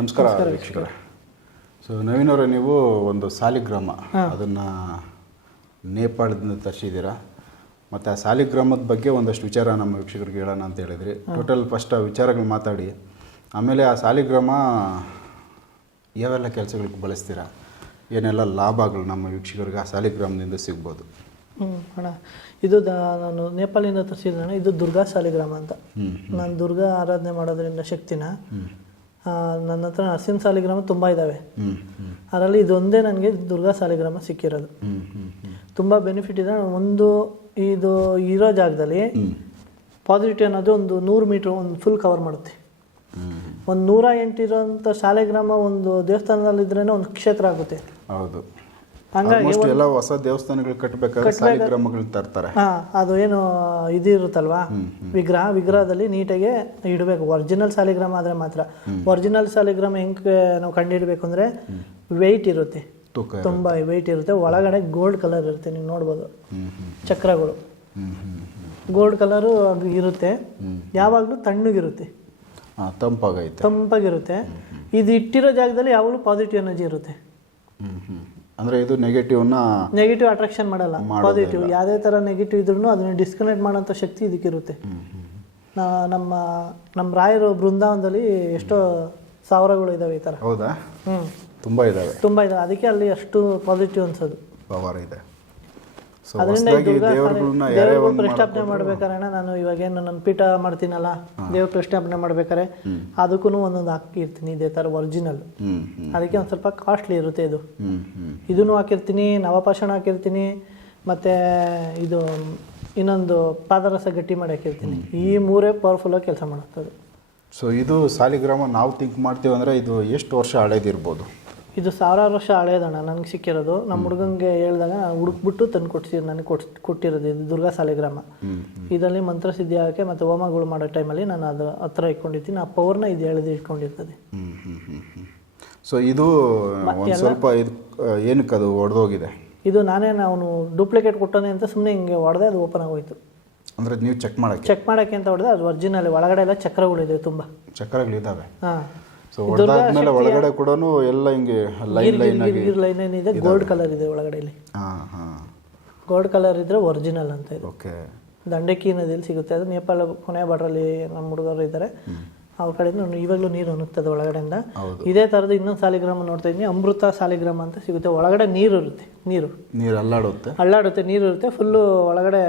ನಮಸ್ಕಾರ ವೀಕ್ಷಕರೇ. ಸೊ ನವೀನ್ ಅವರೇ ನೀವು ಒಂದು ಸಾಲಿಗ್ರಾಮ ಅದನ್ನು ನೇಪಾಳದಿಂದ ತರಿಸಿದ್ದೀರಾ? ಮತ್ತು ಆ ಸಾಲಿಗ್ರಾಮದ ಬಗ್ಗೆ ಒಂದಷ್ಟು ವಿಚಾರ ನಮ್ಮ ವೀಕ್ಷಕರಿಗೆ ಹೇಳೋಣ ಅಂತ ಹೇಳಿದ್ರಿ. ಟೋಟಲ್ ಫಸ್ಟ್ ಆ ವಿಚಾರಗಳು ಮಾತಾಡಿ. ಆಮೇಲೆ ಆ ಸಾಲಿಗ್ರಾಮ ಯಾವೆಲ್ಲ ಕೆಲಸಗಳಿಗೆ ಬಳಸ್ತೀರಾ? ಏನೆಲ್ಲ ಲಾಭಗಳು ನಮ್ಮ ವೀಕ್ಷಕರಿಗೆ ಆ ಸಾಲಿಗ್ರಾಮದಿಂದ ಸಿಗ್ಬೋದು? ಹ್ಞೂ ಅಣ್ಣ. ಇದು ದ ನಾನು ನೇಪಾಳಿಂದ ತರಿಸಿದ್ರಣ್ಣ ಇದು ದುರ್ಗಾ ಸಾಲಿಗ್ರಾಮ ಅಂತ. ನಾನು ದುರ್ಗಾ ಆರಾಧನೆ ಮಾಡೋದ್ರಿಂದ ಶಕ್ತಿನ ನನ್ನ ಹತ್ರ ನರಸಿಂಹ ಸಾಲಿಗ್ರಾಮ ತುಂಬ ಇದ್ದಾವೆ ಅದರಲ್ಲಿ ಇದೊಂದೇ ನನಗೆ ದುರ್ಗಾ ಸಾಲಿಗ್ರಾಮ ಸಿಕ್ಕಿರೋದು. ತುಂಬ ಬೆನಿಫಿಟ್ ಇದೆ. ಒಂದು ಇದು ಇರೋ ಜಾಗದಲ್ಲಿ ಪಾಸಿಟಿವ್ ಅನ್ನೋದು ಒಂದು ನೂರು ಮೀಟ್ರ್ ಒಂದು ಫುಲ್ ಕವರ್ ಮಾಡುತ್ತೆ. ಒಂದು ನೂರ ಎಂಟಿರೋಂಥ ಶಾಲೆಗ್ರಾಮ ಒಂದು ದೇವಸ್ಥಾನದಲ್ಲಿದ್ರೇ ಒಂದು ಕ್ಷೇತ್ರ ಆಗುತ್ತೆ. ಹೌದು. ಹಂಗಾಗಿ ಆಲ್ಮೋಸ್ಟ್ ಎಲ್ಲ ಹೊಸ ದೇವಸ್ಥಾನಗಳು ಕಟ್ಟಬೇಕಾದ್ರೆ ಸಾಲಿಗ್ರಾಮಗಳು ತರ್ತಾರೆ. ಹಾ ಅದು ಏನು ಇದು ಇರುತ್ತಲ್ವಾ? ವಿಗ್ರಹ ವಿಗ್ರಹದಲ್ಲಿ ನೀಟಾಗಿ ಇಡಬೇಕು. ಒರಿಜಿನಲ್ ಸಾಲಿಗ್ರಾಮ ಆದರೆ ಮಾತ್ರ. ಒರಿಜಿನಲ್ ಸಾಲಿಗ್ರಾಮ ಹೆಂಗೆ ನಾವು ಕಂಡುಹಿಡಬೇಕು ಅಂದರೆ ವೆಯ್ಟ್ ಇರುತ್ತೆ. ತುಂಬಾ ತುಂಬ ವೆಯ್ಟ್ ಇರುತ್ತೆ. ಒಳಗಡೆ ಗೋಲ್ಡ್ ಕಲರ್ ಇರುತ್ತೆ ನೀವು ನೋಡ್ಬೋದು. ಚಕ್ರಗಳು. ಗೋಲ್ಡ್ ಕಲರು ಅದು ಇರುತ್ತೆ. ಯಾವಾಗಲೂ ತಣ್ಣಗಿರುತ್ತೆ. ತಂಪಾಗೈತೆ. ತಂಪಾಗಿರುತ್ತೆ. ಇದು ಇಟ್ಟಿರೋ ಜಾಗದಲ್ಲಿ ಯಾವಾಗಲೂ ಪಾಸಿಟಿವ್ ಎನರ್ಜಿ ಇರುತ್ತೆ. ಅಂದರೆ ಇದು ನೆಗೆಟಿವ್ನ ನೆಗೆಟಿವ್ ಅಟ್ರಾಕ್ಷನ್ ಮಾಡಲ್ಲ. ಪಾಸಿಟಿವ್ ಯಾವುದೇ ಥರ ನೆಗೆಟಿವ್ ಇದ್ರೂ ಅದನ್ನ ಡಿಸ್ಕನೆಕ್ಟ್ ಮಾಡೋಂಥ ಶಕ್ತಿ ಇದಕ್ಕಿರುತ್ತೆ. ನಮ್ಮ ನಮ್ಮ ರಾಯರು ಬೃಂದಾವನದಲ್ಲಿ ಎಷ್ಟೋ ಸಾವಿರಗಳು ಇದಾವೆ ಈ ಥರ ಹೌದಾ? ಹ್ಞೂ ತುಂಬ ಇದ್ದಾವೆ ತುಂಬ ಇದೆ ಅದಕ್ಕೆ ಅಲ್ಲಿ ಅಷ್ಟು ಪಾಸಿಟಿವ್ ಅನ್ಸೋದು. ಪವರ್ ಇದೆ. ಅದರಿಂದ ದೇವ್ರ ಪ್ರತಿಷ್ಠಾಪನೆ ಮಾಡ್ಬೇಕಾದ್ರೆ ನಾನು ಇವಾಗೇನ ನನ್ನ ಪೀಠ ಮಾಡ್ತೀನಲ್ಲ ದೇವ್ರ ಪ್ರತಿಷ್ಠಾಪನೆ ಮಾಡ್ಬೇಕಾರೆ ಅದಕ್ಕೂ ಒಂದೊಂದು ಹಾಕಿರ್ತೀನಿ ಇದೇ ತರ ಒರಿಜಿನಲ್ ಅದಕ್ಕೆ ಒಂದ್ ಸ್ವಲ್ಪ ಕಾಸ್ಟ್ಲಿ ಇರುತ್ತೆ ಇದು. ಇದನ್ನು ಹಾಕಿರ್ತೀನಿ ನವಪಾಷಣ ಹಾಕಿರ್ತೀನಿ ಮತ್ತೆ ಇದು ಇನ್ನೊಂದು ಪಾದರಸ ಗಟ್ಟಿ ಮಾಡಿ ಹಾಕಿರ್ತೀನಿ. ಈ ಮೂರೇ ಪವರ್ಫುಲ್ ಆಗಿ ಕೆಲಸ ಮಾಡುತ್ತದೆ ಸೊ ಇದು ಸಾಲಿಗ್ರಾಮ ನಾವು ಥಿಂಕ್ ಮಾಡ್ತೀವಿ ಅಂದರೆ ಇದು ಎಷ್ಟು ವರ್ಷ ಹಳೇದಿರ್ಬೋದು? ಇದು ಸಾವಿರಾರು ವರ್ಷ ಹಳೇದಣ್ಣ ನನಗೆ ಸಿಕ್ಕಿರೋದು. ನಮ್ಮ ಹುಡುಗಂಗೆ ಹೇಳಿದಾಗ ಹುಡುಕ್ಬಿಟ್ಟು ತಂದು ಕೊಡ್ಸಿ ನನಗೆ ಕೊಟ್ ಕೊಟ್ಟಿರೋದು ಇದು ದುರ್ಗಾ ಸಾಲಿಗ್ರಾಮ ಇದರಲ್ಲಿ ಮಂತ್ರಸಿದ್ಧಿ ಆಗೋಕ್ಕೆ ಮತ್ತು ಹೋಮಗಳು ಮಾಡೋ ಟೈಮಲ್ಲಿ ನಾನು ಅದು ಹತ್ರ ಇಟ್ಕೊಂಡಿರ್ತೀನಿ. ಆ ಪವರ್ನ ಇದು ಎಳೆದು ಇಟ್ಕೊಂಡಿರ್ತದೆ. ಸೊ ಇದು ಒಂದು ಸ್ವಲ್ಪ ಇದು ಏನಕ್ಕೆ ಅದು ಒಡೆದೋಗಿದೆ? ಇದು ನಾನೇ ಅವನು ಡೂಪ್ಲಿಕೇಟ್ ಕೊಟ್ಟೋನೆ ಅಂತ ಸುಮ್ಮನೆ ಹಿಂಗೆ ಹೊಡೆದೆ ಅದು ಓಪನ್ ಆಗೋಯ್ತು. ಅಂದರೆ ನೀವು ಚೆಕ್ ಮಾಡಕ್ಕೆ? ಚೆಕ್ ಮಾಡೋಕ್ಕೆ ಅಂತ ಹೊಡೆದೆ ಅದು ಒರ್ಜಿನಲ್ ಒಳಗಡೆ ಎಲ್ಲ ಚಕ್ರಗಳಿದೆ ತುಂಬ. ಚಕ್ರಗಳಿದ್ದಾವೆ ಹಾಂ. ಸೊ ಹೊಡೆದಾದ್ಮೇಲೆ ಒಳಗಡೆ ಕೂಡ ಎಲ್ಲ ಹಿಂಗೆ ಲೈನ್ ಲೈನ್ ಆಗಿ ಲೈನ್ ಏನಿದೆ? ಗೋಲ್ಡ್ ಕಲರ್ ಇದೆ ಒಳಗಡೆ ಇಲ್ಲಿ. ಹಾಂ ಹಾಂ. ಗೋಲ್ಡ್ ಕಲರ್ ಇದ್ರೆ ಒರಿಜಿನಲ್ ಅಂತ ಇದೆ. ಓಕೆ ದಂಡಕಿ ನದಿಯಲ್ಲಿ ಸಿಗುತ್ತೆ. ಅದು ನೇಪಾಳ ಕೊನೆ ಬಾರ್ಡ್ರಲ್ಲಿ ನಮ್ಮ ಹುಡುಗರು ಇದ್ದಾರೆ. ಅವ್ರ ಕಡೆಯಿಂದ ಇವಾಗಲೂ ನೀರು ಅನುಗ್ತದೆ ಒಳಗಡೆಯಿಂದ. ಇದೇ ಥರದ ಇನ್ನೊಂದು ಸಾಲಿಗ್ರಾಮ ನೋಡ್ತಾ ಇದ್ದೀನಿ. ಅಮೃತ ಸಾಲಿಗ್ರಾಮ ಅಂತ ಸಿಗುತ್ತೆ. ಒಳಗಡೆ ನೀರು ಇರುತ್ತೆ ನೀರು. ನೀರು ಅಲ್ಲಾಡುತ್ತೆ. ಅಲ್ಲಾಡುತ್ತೆ ನೀರು ಇರುತ್ತೆ. ಫುಲ್ಲು ಒಳಗಡೆ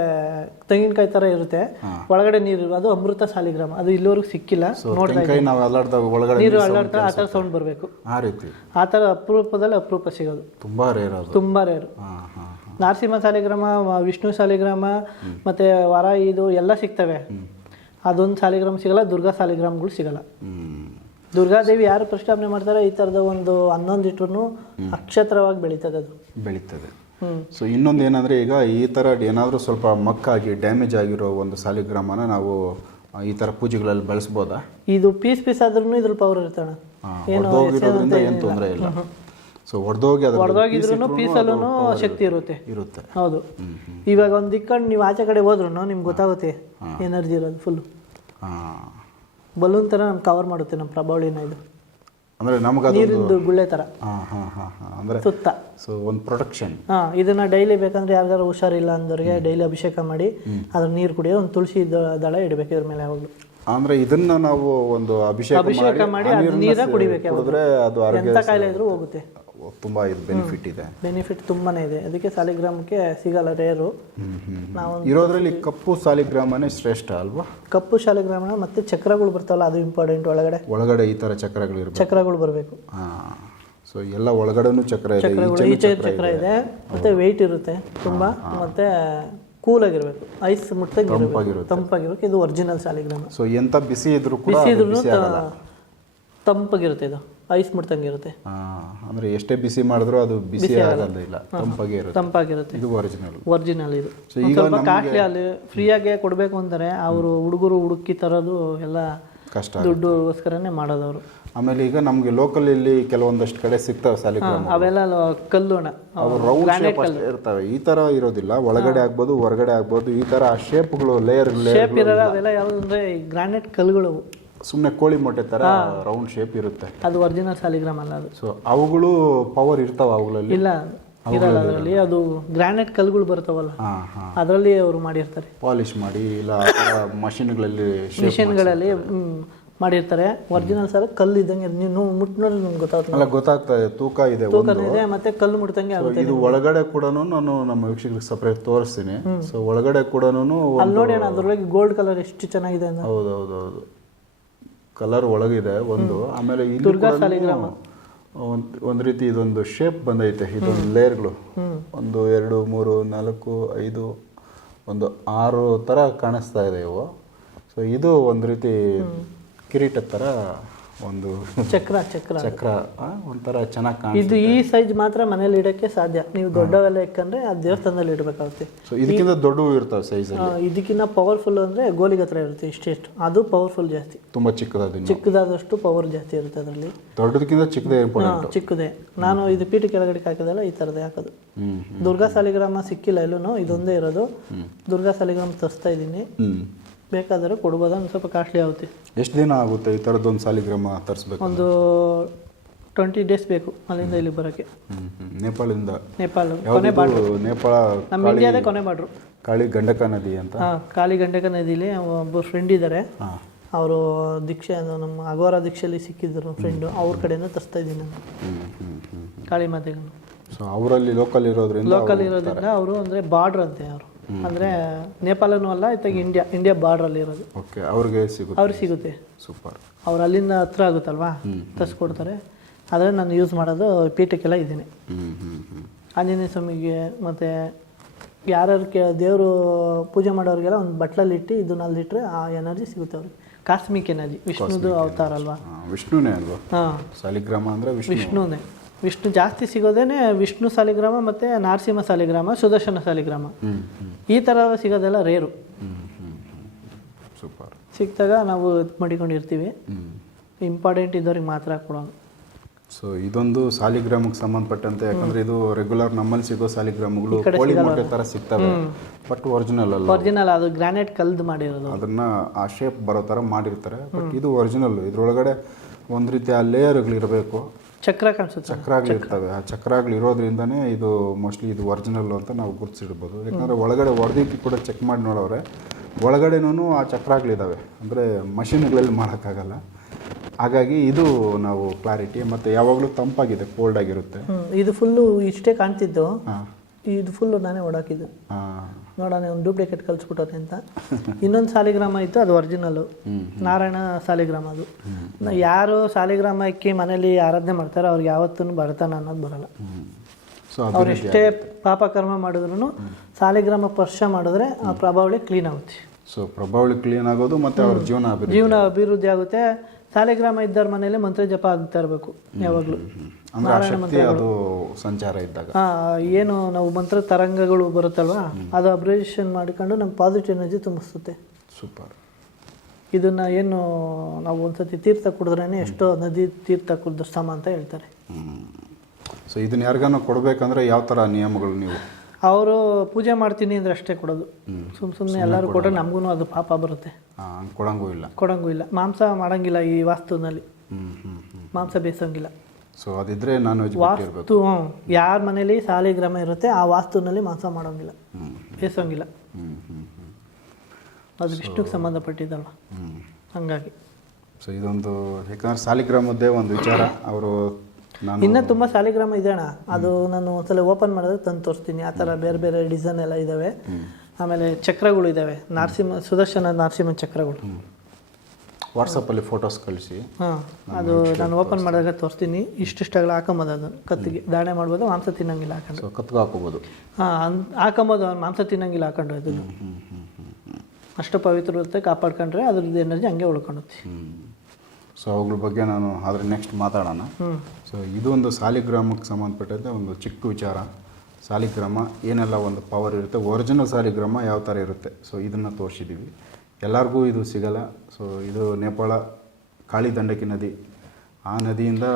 ತೆಂಗಿನಕಾಯಿ ಥರ ಇರುತ್ತೆ. ಒಳಗಡೆ ನೀರು ಅದು ಅಮೃತ ಸಾಲಿಗ್ರಾಮ. ಅದು ಇಲ್ಲಿವರೆಗೂ ಸಿಕ್ಕಿಲ್ಲ. ನೋಡ್ತಾ ನೀರು ಅಲ್ಲಾಡ್ತಾ ಆ ಥರ ಸೌಂಡ್ ಬರಬೇಕು. ಆ ರೀತಿ. ಆ ಥರ ಅಪರೂಪದಲ್ಲಿ ಅಪರೂಪ ಸಿಗೋದು. ತುಂಬಾ ರೇರ್ ತುಂಬ ರೇರು ನರಸಿಂಹ ಸಾಲಿಗ್ರಾಮ ವಿಷ್ಣು ಸಾಲಿಗ್ರಾಮ ಮತ್ತೆ ವರ ಇದು ಎಲ್ಲ ಸಿಗ್ತವೆ. ಅದೊಂದು ಸಾಲಿಗ್ರಾಮ್ ಸಿಗಲ್ಲ ದುರ್ಗಾ ಸಾಲಿಗ್ರಾಮ್ಗಳು ಸಿಗಲ್ಲ. ದುರ್ಗಾದೇವಿ ಯಾರು ಪ್ರತಿಷ್ಠಾಪನೆ ಮಾಡ್ತಾರೆ ಈ ತರದ ಒಂದು ಹನ್ನೊಂದು ಇಟ್ರು ಅಕ್ಷತ್ರವಾಗಿ ಬೆಳೀತದೆ ಅದು. ಬೆಳೀತದೆ. ಸೊ ಇನ್ನೊಂದು ಏನಂದ್ರೆ ಈಗ ಈ ತರ ಏನಾದರೂ ಸ್ವಲ್ಪ ಮಕ್ಕಾಗಿ ಡ್ಯಾಮೇಜ್ ಆಗಿರೋ ಒಂದು ಸಾಲಿಗ್ರಾಮನ ನಾವು ಈ ತರ ಪೂಜೆಗಳಲ್ಲಿ ಬಳಸ್ಬೋದಾ? ಇದು ಪೀಸ್ ಪೀಸ್ ಆದ್ರೂ ಇದ್ರ ಪವರ್ ಹೊಡೆದೋಗಿರೋದ್ರಿಂದ ಏನು ತೊಂದರೆ ಇಲ್ಲ. ಸೊ ಹೊಡೆದೋಗಿ ಅದ್ರ ಹೊಡೆದೋಗಿದ್ರು ಪೀಸಲ್ಲೂ ಶಕ್ತಿ ಇರುತ್ತೆ. ಇರುತ್ತೆ. ಹೌದು. ಇವಾಗ ಒಂದು ದಿಕ್ಕಂಡು ನೀವು ಆಚೆ ಕಡೆ ಹೋದ್ರು ನಿಮ್ಗೆ ಗೊತ್ತಾಗುತ್ತೆ ಎನರ್ಜಿ ಇರೋದು ಫುಲ್ಲು ಬಲೂನ್ ಥರ ನಮ್ಗೆ ಕವರ್ ಮಾಡುತ್ತೆ ನಮ್ಮ ಪ್ರಭಾವಳಿನ ಇದು. ಅಂದರೆ ನಮಗೆ ನೀರಿಂದು ಗುಳ್ಳೆ ಥರ ಹಾ ಹಾಂ ಹಾಂ ಹಾಂ. ಅಂದರೆ ಸುತ್ತ. ಸೊ ಒಂದು ಪ್ರೊಟೆಕ್ಷನ್ ಹಾಂ ಇದನ್ನ ಡೈಲಿ ಬೇಕಂದ್ರೆ ಯಾರಿಗಾರು ಹುಷಾರಿಲ್ಲ ಅಂದವ್ರಿಗೆ ಡೈಲಿ ಅಭಿಷೇಕ ಮಾಡಿ ಅದ್ರ ನೀರು ಕುಡಿಯೋ ಒಂದು ತುಳಸಿ ದಳ ಇಡಬೇಕು ಇದ್ರ ಮೇಲೆ ಯಾವಾಗಲೂ. ಅಂದ್ರೆ ಇದನ್ನ ನಾವು ಒಂದು ಅಭಿಷೇಕ ಅಭಿಷೇಕ ಮಾಡಿ ನೀರ ಕುಡಿಬೇಕು ಅದು ಆರೋಗ್ಯ ಎಂಥ ಕಾಯಿಲೆ ಇದ್ರೂ ಹೋಗುತ್ತೆ. ತುಂಬ ಇದು ಬೆನಿಫಿಟ್ ಇದೆ. ಬೆನಿಫಿಟ್ ತುಂಬಾನೇ ಇದೆ. ಅದಕ್ಕೆ ಸಾಲಿಗ್ರಾಮಕ್ಕೆ ಸಿಗಲ್ಲ ರೇರು ನಾವು ಇರೋದ್ರಲ್ಲಿ ಕಪ್ಪು ಸಾಲಿಗ್ರಾಮನೇ ಶ್ರೇಷ್ಠ ಅಲ್ವಾ? ಕಪ್ಪು ಶಾಲಿಗ್ರಾಮ ಮತ್ತೆ ಚಕ್ರಗಳು ಬರ್ತಾವಲ್ಲ ಅದು ಇಂಪಾರ್ಟೆಂಟ್ ಒಳಗಡೆ. ಒಳಗಡೆ ಈ ಥರ ಇರಬೇಕು. ಚಕ್ರಗಳು ಬರಬೇಕು. ಹಾಂ ಸೊ ಎಲ್ಲ ಒಳಗಡೆನೂ ಚಕ್ರ ಇದೆ ಚಕ್ರಗಳು ಈಚೆ ಚಕ್ರ ಇದೆ. ಮತ್ತೆ ವೆಯ್ಟ್ ಇರುತ್ತೆ ತುಂಬಾ ಮತ್ತೆ ಕೂಲ್ ಆಗಿರ್ಬೇಕು ಐಸ್ ಮುಟ್ಟಂಗೆ ತಂಪಾಗಿರುತ್ತೆ. ತಂಪಾಗಿರ್ಬೇಕು. ಇದು ಒರಿಜಿನಲ್ ಸಾಲಿಗ್ರಾಮ. ಸೊ ಎಂಥ ಬಿಸಿ ಇದ್ರೂ ಕೂಡ ಬಿಸಿ ಅದು ಇದ್ರೂ ಬಿಸಿ ಆಗಲ್ಲ. ತಂಪಾಗಿರುತ್ತೆ ಇದು. ಐಸ್ ಮುಟ್ಟಂಗಿರುತ್ತೆ ಅಂದ್ರೆ ಎಷ್ಟೇ ಬಿಸಿ ಮಾಡಿದ್ರು ಅದು ಬಿಸಿ ಆಗೋದಿಲ್ಲ ತಂಪಾಗಿ ಇರುತ್ತೆ. ತಂಪಾಗಿರುತ್ತೆ. ಇದು ಒರಿಜಿನಲ್ ಒರಿಜಿನಲ್ ಇದು. ಸ್ವಲ್ಪ ಕಾಸ್ಟ್ಲಿ ಅಲ್ಲಿ ಫ್ರೀಯಾಗೆ ಕೊಡಬೇಕು ಅಂತಾರೆ ಅವರು ಹುಡುಗರು ಹುಡುಕಿ ತರೋದು ಎಲ್ಲ ಕಷ್ಟ ದುಡ್ಡುಗೋಸ್ಕರನೇ ಮಾಡೋದು ಅವರು ಆಮೇಲೆ ಈಗ ನಮಗೆ ಲೋಕಲ್ ಇಲ್ಲಿ ಕೆಲವೊಂದಷ್ಟು ಕಡೆ ಸಿಗ್ತಾವೆ ಸಾಲಿಗ್ರಾಮ ಅವೆಲ್ಲ ಕಲ್ಲುಣ. ಅವು ರೌಂಡ್ ಶೇಪ್ ಅಷ್ಟೇ ಇರ್ತವೆ. ಈ ತರ ಇರೋದಿಲ್ಲ. ಒಳಗಡೆ ಆಗ್ಬೋದು ಹೊರಗಡೆ ಆಗ್ಬೋದು. ಈ ತರ ಶೇಪ್ಗಳು ಲೇಯರ್ ಶೇಪ್ ಇರೋಲ್ಲ ಅವೆಲ್ಲ ಯಾವ್ದು ಅಂದ್ರೆ ಗ್ರಾನೈಟ್ ಕಲ್ಲುಗಳು. ಸುಮ್ಮನೆ ಕೋಳಿ ಮೊಟ್ಟೆ ತರ ರೌಂಡ್ ಶೇಪ್ ಇರುತ್ತೆ. ಅದು ಒರಿಜಿನಲ್ ಸಾಲಿಗ್ರಾಮ್ ಅಲ್ಲ ಅದು. ಸೊ ಅವುಗಳು ಪವರ್ ಇರ್ತಾವ ಅವುಗಳಲ್ಲಿ? ಇಲ್ಲ ಇರಲ್ಲ ಅದರಲ್ಲಿ. ಅದು ಗ್ರಾನೈಟ್ ಕಲ್ಲುಗಳು ಬರ್ತಾವಲ್ಲ ಅದರಲ್ಲಿ ಅವರು ಮಾಡಿರ್ತಾರೆ. ಪಾಲಿಶ್ ಮಾಡಿ ಇಲ್ಲ ಮಷಿನ್ಗಳಲ್ಲಿ ಮಿಷಿನ್ಗಳಲ್ಲಿ ಮಾಡಿರ್ತಾರೆ. ಒರಿಜಿನಲ್ ಸರ್ ಕಲ್ಲು ಇದ್ದಂಗೆ ನೀವು ಮುಟ್ಟಿನಲ್ಲಿ ನಿಮ್ಗೆ ಗೊತ್ತಾಗ್ತದೆ ಅಲ್ಲ ಗೊತ್ತಾಗ್ತಾ ಇದೆ ತೂಕ ಇದೆ ತೂಕ ಇದೆ ಮತ್ತೆ ಕಲ್ಲು ಮುಟ್ದಂಗೆ ಆಗುತ್ತೆ. ಇದು ಒಳಗಡೆ ಕೂಡ ನಾನು ನಮ್ಮ ವೀಕ್ಷಕರಿಗೆ ಸಪ್ರೇಟ್ ತೋರಿಸ್ತೀನಿ. ಸೊ ಒಳಗಡೆ ಕೂಡ ಅಲ್ಲಿ ನೋಡಿ ಅದ್ರೊಳಗೆ ಗೋಲ್ಡ್ ಕಲರ್ ಎಷ್ಟು ಚೆನ್ನಾಗಿದೆ ಅಂತ. ಹೌದೌದೌದು. ಕಲರ್ ಒಳಗಿದೆ ಒಂದು. ಆಮೇಲೆ ಇಲ್ಲಿ ಒಂದ್ ಒಂದು ರೀತಿ ಇದೊಂದು ಶೇಪ್ ಬಂದೈತೆ. ಇದೊಂದು ಲೇಯರ್ಗಳು ಒಂದು ಎರಡು ಮೂರು ನಾಲ್ಕು ಐದು ಒಂದು ಆರು ತರ ಕಾಣಿಸ್ತಾ ಇದೆ ಇವು. ಸೊ ಇದು ಒಂದು ರೀತಿ ಕಿರೀಟದ ಥರ ಒಂದು ಚಕ್ರ ಚಕ್ರ. ಚಕ್ರ ಒಂಥರ ಚೆನ್ನಾಗಿ ಇದು ಈ ಸೈಜ್ ಮಾತ್ರ ಮನೇಲಿ ಇಡಕ್ಕೆ ಸಾಧ್ಯ. ನೀವು ದೊಡ್ಡವೆಲ್ಲ ಇಕ್ಕಂದ್ರೆ ಆ ದೇವಸ್ಥಾನದಲ್ಲಿ ಇಡಬೇಕಾಗುತ್ತೆ. ಸೊ ಇದಕ್ಕಿಂತ ದೊಡ್ಡವು ಇರ್ತಾವೆ ಸೈಜ್ ಇದಕ್ಕಿಂತ ಪವರ್ಫುಲ್ ಅಂದ್ರೆ ಗೋಲಿಗೆ ಹತ್ರ ಇರುತ್ತೆ ಇಷ್ಟೆಷ್ಟು ಅದು ಪವರ್ಫುಲ್ ಜಾಸ್ತಿ. ತುಂಬಾ ಚಿಕ್ಕದಾದ ಚಿಕ್ಕದಾದಷ್ಟು ಪವರ್ ಜಾಸ್ತಿ ಇರುತ್ತೆ ಅದರಲ್ಲಿ. ದೊಡ್ಡದಕ್ಕಿಂತ ಚಿಕ್ಕದೇ ಇಂಪಾರ್ಟೆಂಟ್ ಚಿಕ್ಕದೇ. ನಾನು ಇದು ಪೀಠ ಕೆಳಗಡೆ ಹಾಕಿದಲ್ಲ ಈ ತರದೇ ಹಾಕೋದು. ದುರ್ಗಾ ಸಾಲಿಗ್ರಾಮ ಸಿಕ್ಕಿಲ್ಲ ಎಲ್ಲೂ ಇದೊಂದೇ ಇರೋದು. ದುರ್ಗಾ ಸಾಲಿಗ್ರಾಮ ತರಿಸ್ತಾ ಇದ್ದೀನಿ. ಬೇಕಾದರೆ ಕೊಡ್ಬೋದು ಒಂದು ಸ್ವಲ್ಪ ಕಾಸ್ಟ್ಲಿ ಆಗುತ್ತೆ. ಎಷ್ಟು ದಿನ ಆಗುತ್ತೆ ಈ ಥರದ್ದೊಂದು ಸಾಲಿಗ್ರಾಮ ತರಿಸ್ಬೇಕು ಒಂದು ಟ್ವೆಂಟಿ ಡೇಸ್ ಬೇಕು ಅಲ್ಲಿಂದ ಇಲ್ಲಿ ಬರೋಕ್ಕೆ. ನೇಪಾಳಿಂದ. ನೇಪಾಳದಿಂದ ನೇಪಾಳ ಕೊನೆ ಯಾವುದು ನೇಪಾಳ ನಮ್ಮ ಇಂಡಿಯಾದೇ ಕೊನೆ ಮಾಡ್ರು ಕಾಳಿ ಗಂಡಕ ನದಿ ಅಂತ? ಹಾಂ ಕಾಳಿ ಗಂಡಕ ನದಿಲಿ ಒಬ್ಬ ಫ್ರೆಂಡ್ ಇದ್ದಾರೆ ಅವರು ದೀಕ್ಷೆ ನಮ್ಮ ಅಗೋರ ದೀಕ್ಷೆಯಲ್ಲಿ ಸಿಕ್ಕಿದ್ರು ಫ್ರೆಂಡು ಅವ್ರ ಕಡೆಯಿಂದ ತರಿಸ್ತಾ ಇದ್ದೀನಿ ನಾನು. ಕಾಳಿ ಮಾತೆಗೆ ಸೊ ಅವರಲ್ಲಿ ಲೋಕಲ್ ಇರೋದ್ರಿಂದ ಲೋಕಲ್ ಇರೋದ್ರಿಂದ ಅವರು ಅಂದರೆ ಬಾರ್ಡ್ರ್ ಅಂತೆ ಅವರು. ಅಂದರೆ ನೇಪಾಳನೂ ಅಲ್ಲ ಇತ್ತಾಗ ಇಂಡಿಯಾ ಇಂಡಿಯಾ ಬಾರ್ಡ್ರಲ್ಲಿ ಇರೋದು. ಓಕೆ ಅವ್ರಿಗೆ ಸಿಗುತ್ತೆ. ಅವ್ರಿಗೆ ಸಿಗುತ್ತೆ. ಸೂಪರ್. ಅವ್ರು ಅಲ್ಲಿಂದ ಹತ್ರ ಆಗುತ್ತಲ್ವಾ? ತರಿಸ್ಕೊಡ್ತಾರೆ ಆದರೆ ನಾನು ಯೂಸ್ ಮಾಡೋದು ಪೀಠಕ್ಕೆಲ್ಲ ಇದ್ದೀನಿ. ಆಂಜನೇಯ ಸ್ವಾಮಿಗೆ ಮತ್ತು ಯಾರ್ಯಾರು ಕೆ ದೇವರು ಪೂಜೆ ಮಾಡೋರಿಗೆಲ್ಲ ಒಂದು ಬಟ್ಲಲ್ಲಿ ಇಟ್ಟು ಇದನ್ನ ಅಲ್ಲಿಟ್ಟರೆ ಆ ಎನರ್ಜಿ ಸಿಗುತ್ತೆ ಅವ್ರಿಗೆ. ಕಾಸ್ಮಿಕ್ ಎನರ್ಜಿ ವಿಷ್ಣುದು ಅವತಾರ ಅಲ್ವಾ ವಿಷ್ಣುನೇ ಅಲ್ವಾ? ಹಾಂ. ಸಾಲಿಗ್ರಾಮ ಅಂದರೆ ವಿಷ್ಣು. ವಿಷ್ಣುನೇ. ವಿಷ್ಣು ಜಾಸ್ತಿ ಸಿಗೋದೇನೆ ವಿಷ್ಣು ಸಾಲಿಗ್ರಾಮ ಮತ್ತು ನಾರಸಿಂಹ ಸಾಲಿಗ್ರಾಮ ಸುದರ್ಶನ ಸಾಲಿಗ್ರಾಮ. ಈ ಥರ ಸಿಗೋದೆಲ್ಲ ರೇರು. ಸೂಪರ್. ಸಿಕ್ಕಿದಾಗ ನಾವು ಇದು ಮಾಡಿಕೊಂಡಿರ್ತೀವಿ. ಇಂಪಾರ್ಟೆಂಟ್ ಇದ್ದವ್ರಿಗೆ ಮಾತ್ರ ಕೊಡೋದು. ಸೊ ಇದೊಂದು ಸಾಲಿಗ್ರಾಮಕ್ಕೆ ಸಂಬಂಧಪಟ್ಟಂತೆ ಯಾಕಂದ್ರೆ ಇದು ರೆಗ್ಯುಲರ್ ನಮ್ಮಲ್ಲಿ ಸಿಗೋ ಸಾಲಿಗ್ರಾಮಗಳು ಕೋಳಿ ಮೊಟ್ಟೆ ತರ ಸಿಗ್ತವೆ. ಬಟ್ ಒರಿಜಿನಲ್ ಅಲ್ಲ. ಒರಿಜಿನಲ್ ಅದು ಗ್ರಾನೈಟ್ ಕಲ್ದು ಮಾಡಿರೋದು. ಅದನ್ನ ಆ ಶೇಪ್ ಬರೋ ತರ ಮಾಡಿರ್ತಾರೆ. ಬಟ್ ಇದು ಒರಿಜಿನಲ್ ಇದ್ರೊಳಗಡೆ ಒಂದು ರೀತಿ ಆ ಲೇಯರ್ಗಳಿರಬೇಕು ಚಕ್ರ ಕಾಣಿಸುತ್ತೆ. ಚಕ್ರಾಗಳಿರ್ತವೆ ಆ ಚಕ್ರಾಗ್ಲಿ ಇರೋದ್ರಿಂದನೇ ಇದು ಮೋಸ್ಟ್ಲಿ ಇದು ಒರಿಜಿನಲ್ ಅಂತ ನಾವು ಗುರುತಿಸಿಡ್ಬೋದು. ಯಾಕಂದರೆ ಒಳಗಡೆ ಹೊಡೆದಿದ್ದು ಕೂಡ ಚೆಕ್ ಮಾಡಿ ನೋಡೋರೆ ಒಳಗಡೆನೂ ಆ ಚಕ್ರಾಗ್ಲಿದ್ದಾವೆ ಅಂದರೆ ಮಷಿನ್ಗಳಲ್ಲಿ ಮಾಡೋಕ್ಕಾಗಲ್ಲ. ಹಾಗಾಗಿ ಇದು ನಾವು ಕ್ಲಾರಿಟಿ ಮತ್ತು ಯಾವಾಗಲೂ ತಂಪಾಗಿದೆ ಕೋಲ್ಡ್ ಆಗಿರುತ್ತೆ. ಇದು ಫುಲ್ಲು ಇಷ್ಟೇ ಕಾಣ್ತಿದ್ದು. ಇದು ಫುಲ್ಲು ನಾನೇ ಓಡಾಕಿದ್ದು ಹಾಂ. ನೋಡೋಣ ಒಂದು ಡೂಪ್ಲಿಕೇಟ್ ಕಳ್ಸಿಬಿಟ್ಟವ್ರೆ ಅಂತ. ಇನ್ನೊಂದು ಸಾಲಿಗ್ರಾಮ ಇತ್ತು ಅದು ಒರಿಜಿನಲ್ಲು ನಾರಾಯಣ ಸಾಲಿಗ್ರಾಮ ಅದು. ಯಾರು ಸಾಲಿಗ್ರಾಮ ಇಕ್ಕಿ ಮನೇಲಿ ಆರಾಧನೆ ಮಾಡ್ತಾರೋ ಅವ್ರಿಗೆ ಯಾವತ್ತೂ ಬಡತನ ಅನ್ನೋದು ಬರಲ್ಲ. ಅವ್ರು ಎಷ್ಟೇ ಪಾಪಕರ್ಮ ಮಾಡಿದ್ರು ಸಾಲಿಗ್ರಾಮ ಸ್ಪರ್ಶ ಮಾಡಿದ್ರೆ ಆ ಪ್ರಭಾವಳಿ ಕ್ಲೀನ್ ಆಗುತ್ತೆ. ಸೊ ಪ್ರಭಾವಳಿ ಕ್ಲೀನ್ ಆಗೋದು ಮತ್ತೆ ಅವ್ರ ಜೀವನ ಜೀವನ ಅಭಿವೃದ್ಧಿ ಆಗುತ್ತೆ. ಸಾಲಿಗ್ರಾಮ ಇದ್ದವ್ರ ಮನೇಲಿ ಮಂತ್ರ ಜಪ ಆಗ್ತಾ ಇರಬೇಕು ಯಾವಾಗಲೂ. ಅದು ಸಂಚಾರ ಇದ್ದಾಗ. ಏನು ನಾವು ಮಂತ್ರ ತರಂಗಗಳು ಬರುತ್ತಲ್ವಾ ಅದು ಅಬ್ರೇಷನ್ ಮಾಡಿಕೊಂಡು ನಮ್ಮ ಪಾಸಿಟಿವ್ ಎನರ್ಜಿ ತುಂಬಿಸುತ್ತೆ. ಸೂಪರ್. ಇದನ್ನ ಏನು ನಾವು ಒಂದ್ಸತಿ ತೀರ್ಥ ಕುಡಿದ್ರೇ ಎಷ್ಟೋ ನದಿ ತೀರ್ಥ ಕುಡಿದ ಸಮ ಅಂತ ಹೇಳ್ತಾರೆ. ಸೊ ಇದನ್ನ ಯಾರಿಗಾನ ಕೊಡಬೇಕಂದ್ರೆ ಯಾವ ಥರ ನಿಯಮಗಳು ನೀವು? ಅವರು ಪೂಜೆ ಮಾಡ್ತೀನಿ ಅಂದ್ರೆ ಅಷ್ಟೇ ಕೊಡೋದು. ಸುಮ್ ಸುಮ್ಮನೆ ಎಲ್ಲರೂ ಕೊಟ್ಟರೆ ನಮಗೂ ಅದು ಪಾಪ ಬರುತ್ತೆ. ಕೊಡಂಗೂ ಇಲ್ಲ. ಕೊಡಂಗೂ ಇಲ್ಲ. ಮಾಂಸ ಮಾಡಂಗಿಲ್ಲ ಈ ವಾಸ್ತುನಲ್ಲಿ ಹ್ಞೂ ಹ್ಞೂ ಹ್ಞೂ ಮಾಂಸ ಬೇಯಿಸೋಂಗಿಲ್ಲ. ಸೊ ಅದಿದ್ರೆ ನಾನು ವಾಸ್ತು ವಾಸ್ತು ಯಾರ ಮನೇಲಿ ಸಾಲಿಗ್ರಾಮ ಇರುತ್ತೆ ಆ ವಾಸ್ತುನಲ್ಲಿ ಮಾಂಸ ಮಾಡೋಂಗಿಲ್ಲ. ಬೇಯಿಸೋಂಗಿಲ್ಲ. ಹ್ಞೂ ಹ್ಞೂ ಹ್ಞೂ ಅದು ವಿಷ್ಣುಗೆ ಸಂಬಂಧಪಟ್ಟಿದ್ದಲ್ಲ ಹ್ಞೂ ಹಂಗಾಗಿ. ಸೊ ಇದೊಂದು ಯಾಕಂದ್ರೆ ಸಾಲಿಗ್ರಾಮದ್ದೇ ಒಂದು ವಿಚಾರ. ಅವರು ಇನ್ನೂ ತುಂಬಾ ಸಾಲಿಗ್ರಾಮ ಇದೆ ಅಣ್ಣ. ಅದು ನಾನು ಒಂದ್ಸಲ ಓಪನ್ ಮಾಡಿದ್ರೆ ತಂದು ತೋರಿಸ್ತೀನಿ. ಆ ಥರ ಬೇರೆ ಬೇರೆ ಡಿಸೈನ್ ಎಲ್ಲ ಇದಾವೆ. ಆಮೇಲೆ ಚಕ್ರಗಳು ಇದಾವೆ. ನಾರಸಿಂಹ ಸುದರ್ಶನ ನಾರಸಿಂಹ ಚಕ್ರಗಳು. ವಾಟ್ಸಪ್ಪಲ್ಲಿ ಫೋಟೋಸ್ ಕಳಿಸಿ. ಹಾಂ ಅದು ನಾನು ಓಪನ್ ಮಾಡಿದಾಗ ತೋರಿಸ್ತೀನಿ. ಇಷ್ಟಿಷ್ಟಗಳು ಹಾಕೊಂಬೋದು ಅದು ಕತ್ತಿಗೆ ದಾಣೆ ಮಾಡ್ಬೋದು ಮಾಂಸ ತಿನ್ನಂಗಿಲ್ಲ ಹಾಕೊಂಡು. ಕತ್ತಿಗೆ ಕತ್ಗೆ ಹಾಕೋಬೋದು ಹಾಂ ಹಾಕೊಂಬೋದು ಅವ್ನು ಮಾಂಸ ತಿನ್ನಂಗಿಲ್ಲ ಹಾಕೊಂಡು ಇದನ್ನು ಅಷ್ಟು ಪವಿತ್ರತೆ ಕಾಪಾಡ್ಕೊಂಡ್ರೆ ಅದ್ರದ್ದು ಎನರ್ಜಿ ಹಂಗೆ ಹ್ಞೂ ಸೊ ಅವುಗಳ ಬಗ್ಗೆ ನಾನು ಆದರೆ ನೆಕ್ಸ್ಟ್ ಮಾತಾಡೋಣ. ಸೊ ಇದು ಒಂದು ಸಾಲಿಗ್ರಾಮಕ್ಕೆ ಸಂಬಂಧಪಟ್ಟಂತೆ ಒಂದು ಚಿಕ್ಕ ವಿಚಾರ. ಸಾಲಿಗ್ರಾಮ ಏನೆಲ್ಲ ಒಂದು ಪವರ್ ಇರುತ್ತೆ ಒರಿಜಿನಲ್ ಸಾಲಿಗ್ರಾಮ ಯಾವ ಥರ ಇರುತ್ತೆ? ಸೊ ಇದನ್ನು ತೋರಿಸಿದ್ದೀವಿ ಎಲ್ಲರಿಗೂ ಇದು ಸಿಗಲ್ಲ. ಸೊ ಇದು ನೇಪಾಳ ಕಾಳಿ ದಂಡಕಿ ನದಿ. ಆ ನದಿಯಿಂದ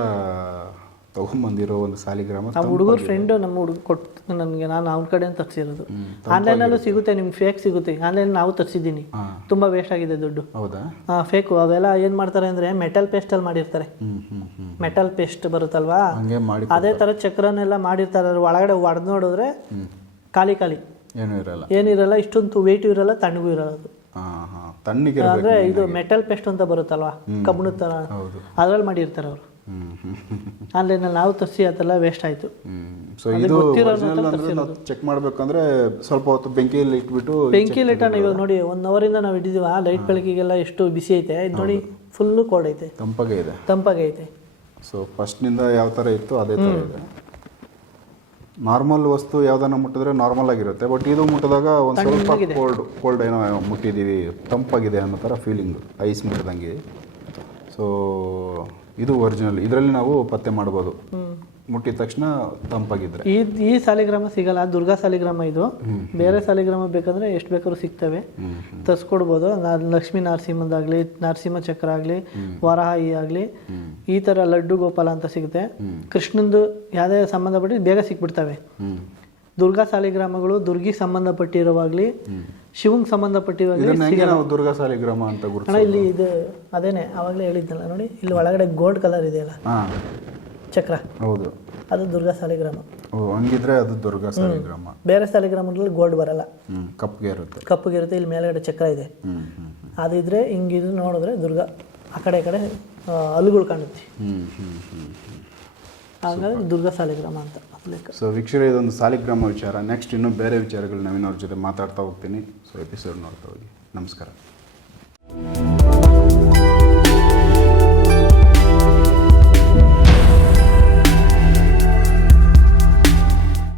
ತಗೊಂಬಂದಿರೋ ಒಂದು ಸಾಲಿಗ್ರಾಮ ನಮ್ಮ ಹುಡುಗರ ಫ್ರೆಂಡ್ ನಮ್ಮ ಹುಡುಗ ಕೊಟ್ಟು ನನಗೆ ನಾನು ಅವ್ನ ಕಡೆ ತರಿಸಿರೋದು. ಆನ್ಲೈನಲ್ಲೂ ಸಿಗುತ್ತೆ ನಿಮ್ಗೆ ಫೇಕ್ ಸಿಗುತ್ತೆ. ಆನ್ಲೈನ್ ನಾವು ತರಿಸಿದ್ದೀನಿ. ಹಾಂ. ತುಂಬ ವೇಸ್ಟ್ ಆಗಿದೆ ದುಡ್ಡು. ಹೌದಾ? ಫೇಕು ಅವೆಲ್ಲ ಏನು ಮಾಡ್ತಾರೆ ಅಂದ್ರೆ ಮೆಟಲ್ ಪೇಸ್ಟಲ್ಲಿ ಮಾಡಿರ್ತಾರೆ. ಮೆಟಲ್ ಪೇಸ್ಟ್ ಬರುತ್ತಲ್ವಾ? ಅದೇ ತರ ಚಕ್ರನೆಲ್ಲ ಮಾಡಿರ್ತಾರೆ. ಒಳಗಡೆ ಒಡೆದು ನೋಡಿದ್ರೆ ಖಾಲಿ ಖಾಲಿ. ಏನೂ ಇರಲ್ಲ. ಏನಿರಲ್ಲ ಇಷ್ಟೊಂದು ವೆಯ್ಟು ಇರಲ್ಲ ತಣ್ಣಗೂ ಇರಲ್ಲ ಅದು. ಅಂದ್ರೆ ಹಾಂ ಇದು ಮೆಟಲ್ ಪೇಸ್ಟ್ ಅಂತ ಬರುತ್ತಲ್ವಾ? ಕಬ್ಬಣದ ತರ. ಅದ್ರಲ್ಲಿ ಮಾಡಿರ್ತಾರೆ ಅವರು. ಆನ್ಲೈನಲ್ಲಿ ನಾವು ತರಿಸಿ ಅದೆಲ್ಲ ವೇಸ್ಟ್ ಆಯಿತು. ಸೊ ಇದು ಚೆಕ್ ಮಾಡಬೇಕಂದ್ರೆ ಸ್ವಲ್ಪ ಹೊತ್ತು ಬೆಂಕಿಯಲ್ಲಿ ಇಟ್ಬಿಟ್ಟು ಬೆಂಕಿಯಲ್ಲಿ ಲಿಟನ್ ಇವಾಗ ನೋಡಿ ಒನ್ ಅವರಿಂದ ನಾವು ಇಟ್ಟಿದ್ದೀವ ಲೈಟ್ ಬೆಳಕಿಗೆಲ್ಲ ಎಷ್ಟು ಬಿಸಿ ಐತೆ. ಇದು ನೋಡಿ ಫುಲ್ಲು ಕೋಲ್ಡ್ ಐತೆ. ತಂಪಗೆ ಇದೆ. ತಂಪಾಗೆ ಐತೆ. ಸೊ ಫಸ್ಟ್ನಿಂದ ಯಾವ ಥರ ಇತ್ತು ಅದೇ ಥರ ಇದೆ. ನಾರ್ಮಲ್ ವಸ್ತು ಯಾವ್ದನ್ನ ಮುಟ್ಟಿದ್ರೆ ನಾರ್ಮಲ್ ಆಗಿರುತ್ತೆ. ಬಟ್ ಇದು ಮುಟ್ಟಿದಾಗ ಒಂದು ಸ್ವಲ್ಪ ಕೋಲ್ಡ್ ಕೋಲ್ಡ್ ಏನೋ ಮುಟ್ಟಿದ್ದೀವಿ ತಂಪಾಗಿದೆ ಅನ್ನೋ ಥರ ಫೀಲಿಂಗ್ ಐಸ್ ಮುಟ್ಟಿದಂಗೆ ಸೊ ಇದು ಒರಿಜಿನಲ್ ಇದರಲ್ಲಿ ನಾವು ಪತ್ತೆ ಮಾಡಬಹುದು ಮುಟ್ಟಿದ ತಕ್ಷಣ ತಂಪಾಗಿದ್ರೆ. ಈ ಈ ಸಾಲಿಗ್ರಾಮ ಸಿಗಲ್ಲ. ದುರ್ಗಾ ಸಾಲಿಗ್ರಾಮ ಇದು. ಬೇರೆ ಸಾಲಿಗ್ರಾಮ ಬೇಕಂದ್ರೆ ಎಷ್ಟು ಬೇಕಾದ್ರೂ ಸಿಗ್ತವೆ. ತರಿಸ್ಕೊಡ್ಬೋದು. ಲಕ್ಷ್ಮಿ ನರಸಿಂಹದಾಗ್ಲಿ ನರಸಿಂಹ ಚಕ್ರ ಆಗಲಿ ವಾರಹಾಯಿ ಆಗಲಿ ಈ ತರ ಲಡ್ಡು ಗೋಪಾಲ ಅಂತ ಸಿಗುತ್ತೆ. ಕೃಷ್ಣಂದು ಯಾವುದೇ ಸಂಬಂಧಪಟ್ಟು ಬೇಗ ಸಿಕ್ಬಿಡ್ತವೆ. ದುರ್ಗಾ ಸಾಲಿಗ್ರಾಮಗಳು ದುರ್ಗಿ ಸಂಬಂಧಪಟ್ಟಿರುವಾಗಲಿ ಶಿವಂಗೆ ಸಂಬಂಧಪಟ್ಟಿರುವಾಗಲಿ ನಾವು ದುರ್ಗಾ ಸಾಲಿಗ್ರಾಮ ಅಂತ ಅಣ್ಣ ಇಲ್ಲಿ ಇದು ಅದೇನೆ ಆವಾಗಲೇ ಹೇಳಿದ್ನಲ್ಲ ನೋಡಿ ಇಲ್ಲಿ ಒಳಗಡೆ ಗೋಲ್ಡ್ ಕಲರ್ ಇದೆಯಲ್ಲ? ಚಕ್ರ. ಹೌದು. ಅದು ದುರ್ಗಾ ಸಾಲಿಗ್ರಾಮ ಹಂಗಿದ್ರೆ ಅದು ದುರ್ಗಾ ಸಾಲಿಗ್ರಾಮ ಬೇರೆ ಸಾಲಿಗ್ರಾಮಗಳಲ್ಲಿ ಗೋಲ್ಡ್ ಬರಲ್ಲ. ಇರುತ್ತೆ. ಕಪ್ಗೆ ಇರುತ್ತೆ ಇಲ್ಲಿ ಮೇಲ್ಗಡೆ ಚಕ್ರ ಇದೆ. ಅದಿದ್ರೆ ಹಿಂಗಿದು ನೋಡಿದ್ರೆ ದುರ್ಗಾ ಆ ಕಡೆ ಕಡೆ ಅಲ್ಲುಗಳು ಹಲ್ಲುಗಳು ಕಾಣುತ್ತೆ. ಹಾಗಾಗಿ ದುರ್ಗಾ ಸಾಲಿಗ್ರಾಮ ಅಂತ. ಸೊ ವೀಕ್ಷಕರೇ ಇದೊಂದು ಸಾಲಿಗ್ರಾಮ ವಿಚಾರ. ನೆಕ್ಸ್ಟ್ ಇನ್ನೂ ಬೇರೆ ವಿಚಾರಗಳು ನವೀನವ್ರ ಜೊತೆ ಮಾತಾಡ್ತಾ ಹೋಗ್ತೀನಿ. ಸೊ ಎಪಿಸೋಡ್ ನೋಡ್ತಾ ಹೋಗಿ. ನಮಸ್ಕಾರ.